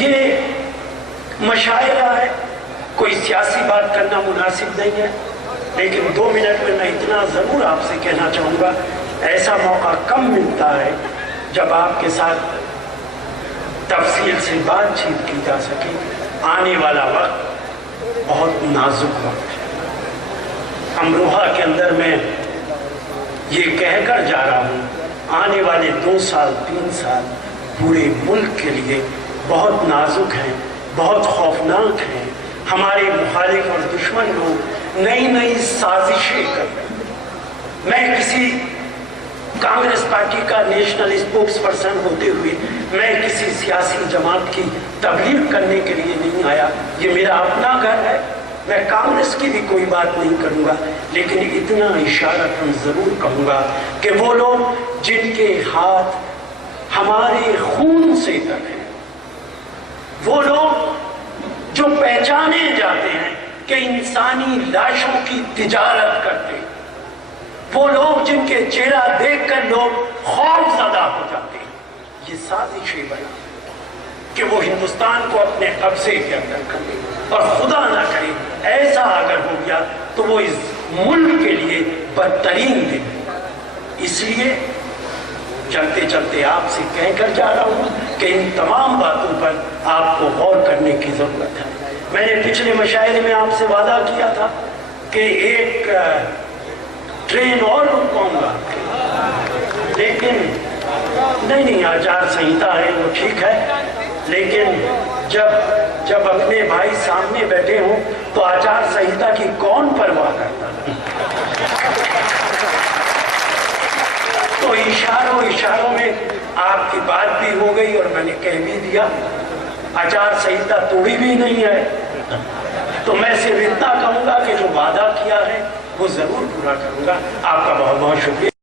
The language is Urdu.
یہ مشاعرہ ہے، کوئی سیاسی بات کرنا مناسب نہیں ہے، لیکن 2 منٹ میں میں اتنا ضرور آپ سے کہنا چاہوں گا، ایسا موقع کم ملتا ہے جب آپ کے ساتھ تفصیل سے بات چیت کی جا سکے۔ آنے والا وقت بہت نازک وقت ہے۔ امروہہ کے اندر میں یہ کہہ کر جا رہا ہوں، آنے والے 2 سال 3 سال پورے ملک کے لیے بہت نازک ہیں، بہت خوفناک ہیں۔ ہمارے مخالف اور دشمن لوگ نئی نئی سازشیں کر رہے ہیں۔ میں کسی کانگریس پارٹی کا نیشنل اسپوکس پرسن ہوتے ہوئے میں کسی سیاسی جماعت کی تبلیغ کرنے کے لیے نہیں آیا، یہ میرا اپنا گھر ہے، میں کانگریس کی بھی کوئی بات نہیں کروں گا، لیکن اتنا اشارتاً ضرور کہوں گا کہ وہ لوگ جن کے ہاتھ ہمارے خون سے تر ہیں، وہ لوگ جو پہچانے جاتے ہیں کہ انسانی لاشوں کی تجارت کرتے ہیں، وہ لوگ جن کے چہرہ دیکھ کر لوگ خوف زدہ ہو جاتے ہیں، یہ سازشیں بنا کہ وہ ہندوستان کو اپنے قبضے کے اندر کر لیں، اور خدا نہ کرے ایسا اگر ہو گیا تو وہ اس ملک کے لیے بدترین دن۔ اس لیے چلتے چلتے آپ سے کہہ کر جا رہا ہوں کہ ان تمام باتوں پر آپ کو غور کرنے کی ضرورت ہے۔ میں نے پچھلے مشاعرے میں آپ سے وعدہ کیا تھا کہ ایک ٹرین اور رکواؤں گا، لیکن نہیں آچار سنہتا ہے وہ ٹھیک ہے، لیکن جب اپنے بھائی سامنے بیٹھے ہوں تو آچار سنہتا کی کون پرواہ کرتا ہے؟ تو اشاروں میں آپ کی بات بھی ہو گئی اور میں نے کہہ بھی دیا، آچار سنہتا توڑی بھی نہیں ہے، تو میں صرف اتنا کہوں گا کہ جو وعدہ کیا ہے وہ ضرور پورا کروں گا۔ آپ کا بہت بہت شکریہ۔